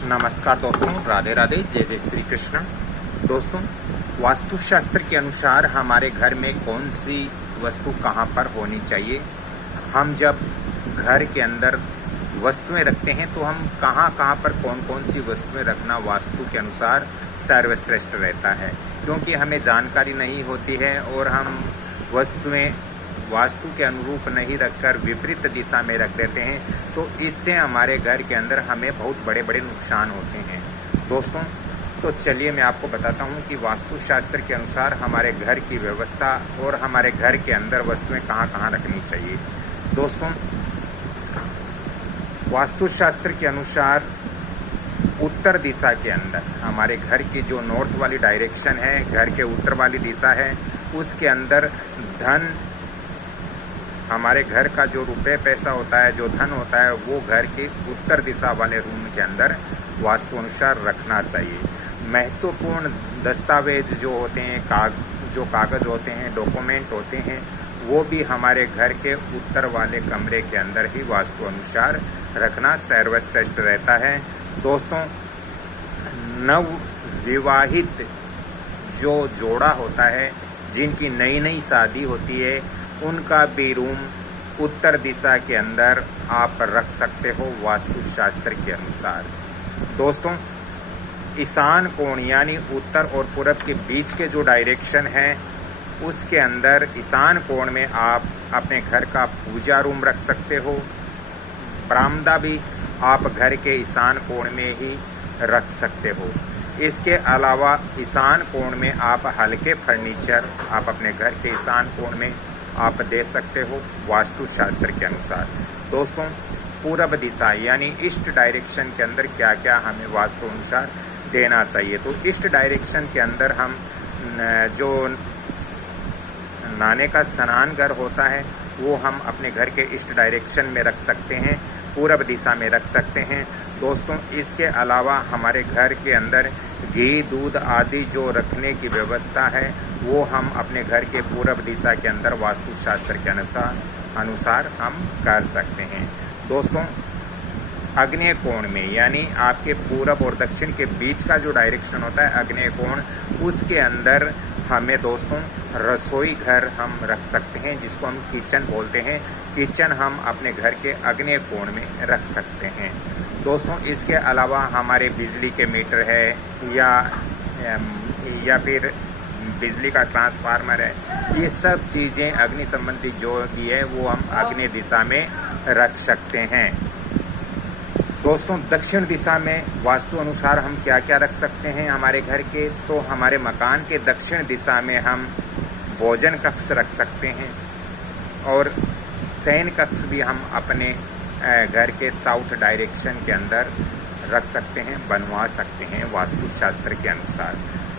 नमस्कार दोस्तों, राधे राधे, जय जय श्री कृष्ण। दोस्तों, वास्तुशास्त्र के अनुसार हमारे घर में कौन सी वस्तु कहाँ पर होनी चाहिए, हम जब घर के अंदर वस्तुएं रखते हैं तो हम कहाँ कहाँ पर कौन कौन सी वस्तुएं रखना वास्तु के अनुसार सर्वश्रेष्ठ रहता है। क्योंकि हमें जानकारी नहीं होती है और हम वस्तुएं वास्तु के अनुरूप नहीं रखकर विपरीत दिशा में रख देते हैं, तो इससे हमारे घर के अंदर हमें बहुत बड़े बड़े नुकसान होते हैं। दोस्तों, तो चलिए मैं आपको बताता हूं कि वास्तुशास्त्र के अनुसार हमारे घर की व्यवस्था और हमारे घर के अंदर वस्तुएं कहाँ कहाँ रखनी चाहिए। दोस्तों, वास्तुशास्त्र के अनुसार उत्तर दिशा के अंदर हमारे घर की जो नॉर्थ वाली डायरेक्शन है, घर के उत्तर वाली दिशा है, उसके अंदर धन, हमारे घर का जो रुपए पैसा होता है, जो धन होता है, वो घर के उत्तर दिशा वाले रूम के अंदर वास्तु अनुसार रखना चाहिए। महत्वपूर्ण दस्तावेज जो होते हैं, जो कागज होते हैं, डॉक्यूमेंट होते हैं, वो भी हमारे घर के उत्तर वाले कमरे के अंदर ही वास्तु अनुसार रखना सर्वश्रेष्ठ रहता है। दोस्तों, नव विवाहित जो जोड़ा होता है, जिनकी नई नई शादी होती है, उनका भी रूम उत्तर दिशा के अंदर आप रख सकते हो वास्तुशास्त्र के अनुसार। दोस्तों, ईशान कोण यानी उत्तर और पूरब के बीच के जो डायरेक्शन है, उसके अंदर ईशान कोण में आप अपने घर का पूजा रूम रख सकते हो। बरामदा भी आप घर के ईशान कोण में ही रख सकते हो। इसके अलावा ईशान कोण में आप हल्के फर्नीचर आप अपने घर के ईशान कोण में आप दे सकते हो वास्तुशास्त्र के अनुसार। दोस्तों, पूरब दिशा यानी ईस्ट डायरेक्शन के अंदर क्या क्या हमें वास्तु अनुसार देना चाहिए। तो ईस्ट डायरेक्शन के अंदर हम जो नहाने का स्नान घर होता है, वो हम अपने घर के ईस्ट डायरेक्शन में रख सकते हैं, पूरब दिशा में रख सकते हैं। दोस्तों, इसके अलावा हमारे घर के अंदर घी, दूध आदि जो रखने की व्यवस्था है, वो हम अपने घर के पूरब दिशा के अंदर वास्तुशास्त्र के अनुसार हम कर सकते हैं। दोस्तों, आग्नेय कोण में यानी आपके पूरब और दक्षिण के बीच का जो डायरेक्शन होता है आग्नेय कोण, उसके अंदर हमें दोस्तों रसोई घर हम रख सकते हैं, जिसको हम किचन बोलते हैं। किचन हम अपने घर के आग्नेय कोण में रख सकते हैं। दोस्तों, इसके अलावा हमारे बिजली के मीटर है या फिर बिजली का ट्रांसफार्मर है, ये सब चीज़ें अग्नि संबंधी जो भी है वो हम आग्नेय दिशा में रख सकते हैं। दोस्तों, दक्षिण दिशा में वास्तु अनुसार हम क्या क्या रख सकते हैं हमारे घर के, तो हमारे मकान के दक्षिण दिशा में हम भोजन कक्ष रख सकते हैं और शयन कक्ष भी हम अपने घर के साउथ डायरेक्शन के अंदर रख सकते हैं, बनवा सकते हैं वास्तुशास्त्र के अनुसार।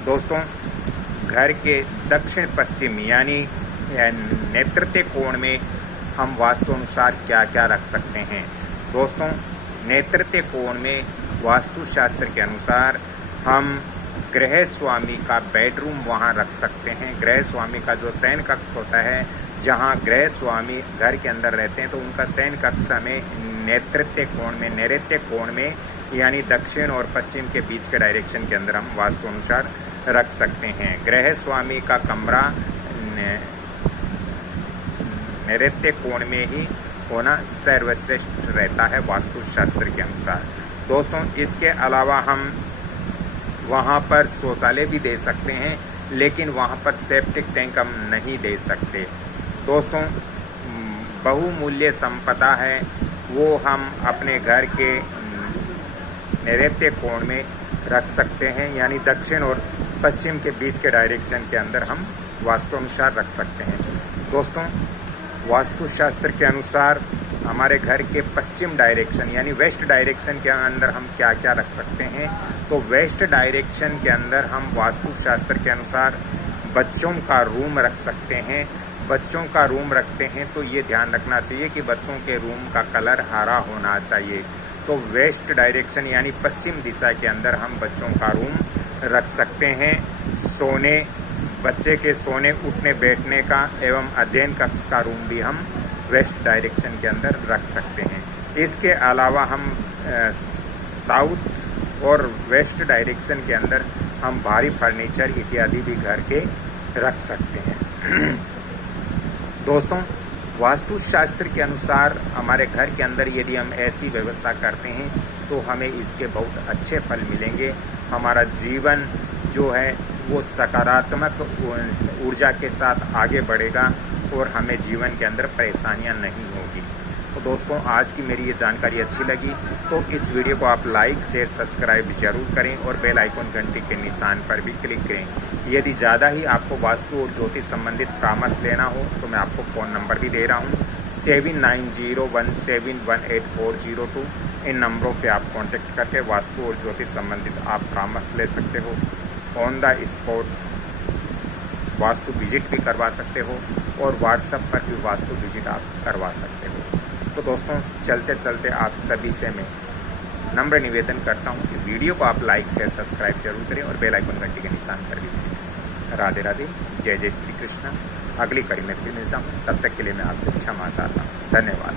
दोस्तों, घर के दक्षिण पश्चिम यानी नेतृत्व कोण में हम वास्तु अनुसार क्या क्या रख सकते हैं। दोस्तों, नेतृत्व कोण में वास्तुशास्त्र के अनुसार हम गृह स्वामी का बेडरूम वहाँ रख सकते हैं। गृह स्वामी का जो शयन कक्ष होता है, जहाँ गृह स्वामी घर के अंदर रहते हैं, तो उनका शयन कक्ष हमें नेतृत्व कोण में, नैऋत्य कोण में यानी दक्षिण और पश्चिम के बीच के डायरेक्शन के अंदर हम वास्तु अनुसार रख सकते हैं। गृह स्वामी का कमरा नैऋत्य कोण में ही होना सर्वश्रेष्ठ रहता है वास्तुशास्त्र के अनुसार। दोस्तों, इसके अलावा हम वहाँ पर शौचालय भी दे सकते हैं, लेकिन वहाँ पर सेप्टिक टैंक हम नहीं दे सकते। दोस्तों, बहुमूल्य संपदा है, वो हम अपने घर के नैऋत्य कोण में रख सकते हैं, यानी दक्षिण और पश्चिम के बीच के डायरेक्शन के अंदर हम वास्तु अनुसार रख सकते हैं। दोस्तों, वास्तुशास्त्र के अनुसार हमारे घर के पश्चिम डायरेक्शन यानी वेस्ट डायरेक्शन के अंदर हम क्या क्या रख सकते हैं, तो वेस्ट डायरेक्शन के अंदर हम वास्तुशास्त्र के अनुसार बच्चों का रूम रख सकते हैं। बच्चों का रूम रखते हैं तो ये ध्यान रखना चाहिए कि बच्चों के रूम का कलर हरा होना चाहिए। तो वेस्ट डायरेक्शन यानी पश्चिम दिशा के अंदर हम बच्चों का रूम रख सकते हैं। बच्चे के सोने उठने बैठने का एवं अध्ययन कक्ष का रूम भी हम वेस्ट डायरेक्शन के अंदर रख सकते हैं। इसके अलावा हम साउथ और वेस्ट डायरेक्शन के अंदर हम भारी फर्नीचर इत्यादि भी घर के रख सकते हैं। दोस्तों, वास्तुशास्त्र के अनुसार हमारे घर के अंदर यदि हम ऐसी व्यवस्था करते हैं तो हमें इसके बहुत अच्छे फल मिलेंगे। हमारा जीवन जो है वो सकारात्मक ऊर्जा के साथ आगे बढ़ेगा और हमें जीवन के अंदर परेशानियां नहीं होगी। तो दोस्तों, आज की मेरी ये जानकारी अच्छी लगी तो इस वीडियो को आप लाइक शेयर सब्सक्राइब जरूर करें और बेल आइकन घंटी के निशान पर भी क्लिक करें। यदि ज़्यादा ही आपको वास्तु और ज्योतिष संबंधित परामर्श लेना हो तो मैं आपको फ़ोन नंबर भी दे रहा हूँ 7901718402। इन नंबरों पे आप कांटेक्ट करके वास्तु और ज्योतिष संबंधित आप परामर्श ले सकते हो। On the spot vastu visit भी करवा सकते हो और व्हाट्सएप पर भी वास्तु विजिट आप करवा सकते हो। तो दोस्तों, चलते चलते आप सभी से मैं नम्र निवेदन करता हूँ कि वीडियो को आप लाइक शेयर सब्सक्राइब जरूर करें और बेल आइकन घंटी के निशान पर भी करें। राधे राधे, जय जय श्री कृष्ण। अगली कड़ी में फिर मिलता हूँ, तब तक के लिए मैं आपसे क्षमा चाहता हूँ। धन्यवाद।